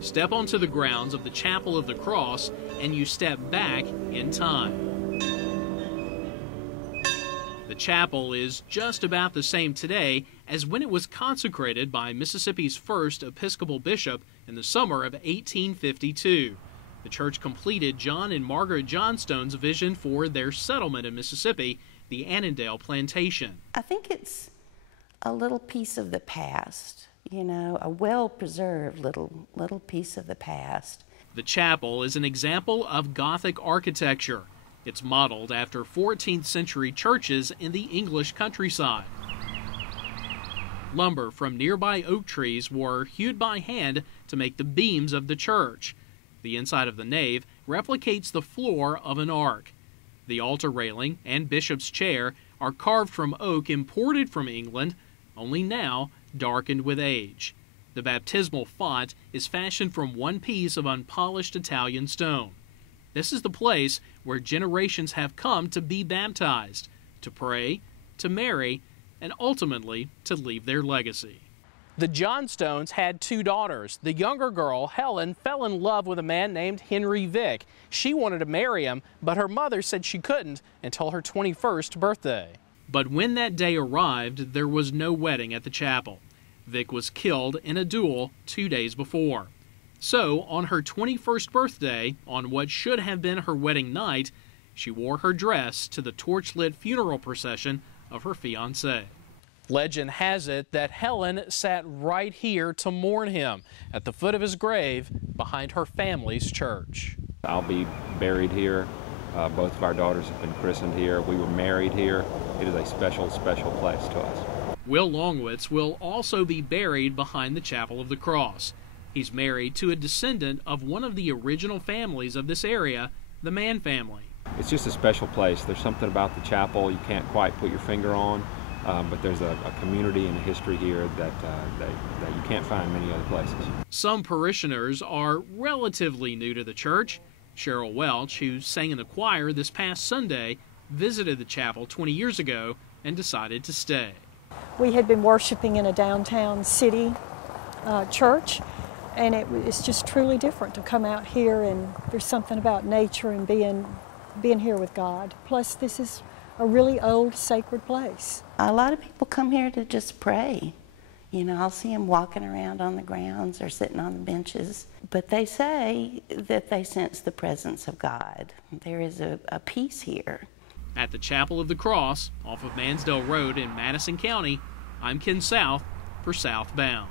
Step onto the grounds of the Chapel of the Cross and you step back in time. The chapel is just about the same today as when it was consecrated by Mississippi's first Episcopal bishop in the summer of 1852. The church completed John and Margaret Johnstone's vision for their settlement in Mississippi, the Annandale Plantation. I think it's a little piece of the past, you know, a well-preserved little piece of the past. The chapel is an example of Gothic architecture. It's modeled after 14th century churches in the English countryside. Lumber from nearby oak trees were hewed by hand to make the beams of the church. The inside of the nave replicates the floor of an ark. The altar railing and bishop's chair are carved from oak imported from England, only now darkened with age. The baptismal font is fashioned from one piece of unpolished Italian stone. This is the place where generations have come to be baptized, to pray, to marry, and ultimately to leave their legacy. The Johnstones had two daughters. The younger girl, Helen, fell in love with a man named Henry Vick. She wanted to marry him, but her mother said she couldn't until her 21st birthday. But when that day arrived, there was no wedding at the chapel. Vick was killed in a duel 2 days before. So, on her 21st birthday, on what should have been her wedding night, she wore her dress to the torch-lit funeral procession of her fiancé. Legend has it that Helen sat right here to mourn him, at the foot of his grave, behind her family's church. I'll be buried here. Both of our daughters have been christened here. We were married here. It is a special, special place to us. Will Longwitz will also be buried behind the Chapel of the Cross. He's married to a descendant of one of the original families of this area, the Mann family. It's just a special place. There's something about the chapel you can't quite put your finger on, but there's a community and a history here that you can't find many other places. Some parishioners are relatively new to the church. Cheryl Welch, who sang in the choir this past Sunday, visited the chapel 20 years ago and decided to stay. We had been worshiping in a downtown city church, and it's just truly different to come out here, and there's something about nature and being here with God. Plus, this is a really old sacred place. A lot of people come here to just pray. You know, I'll see them walking around on the grounds or sitting on the benches. But they say that they sense the presence of God. There is a peace here. At the Chapel of the Cross, off of Mansdale Road in Madison County, I'm Ken South for Southbound.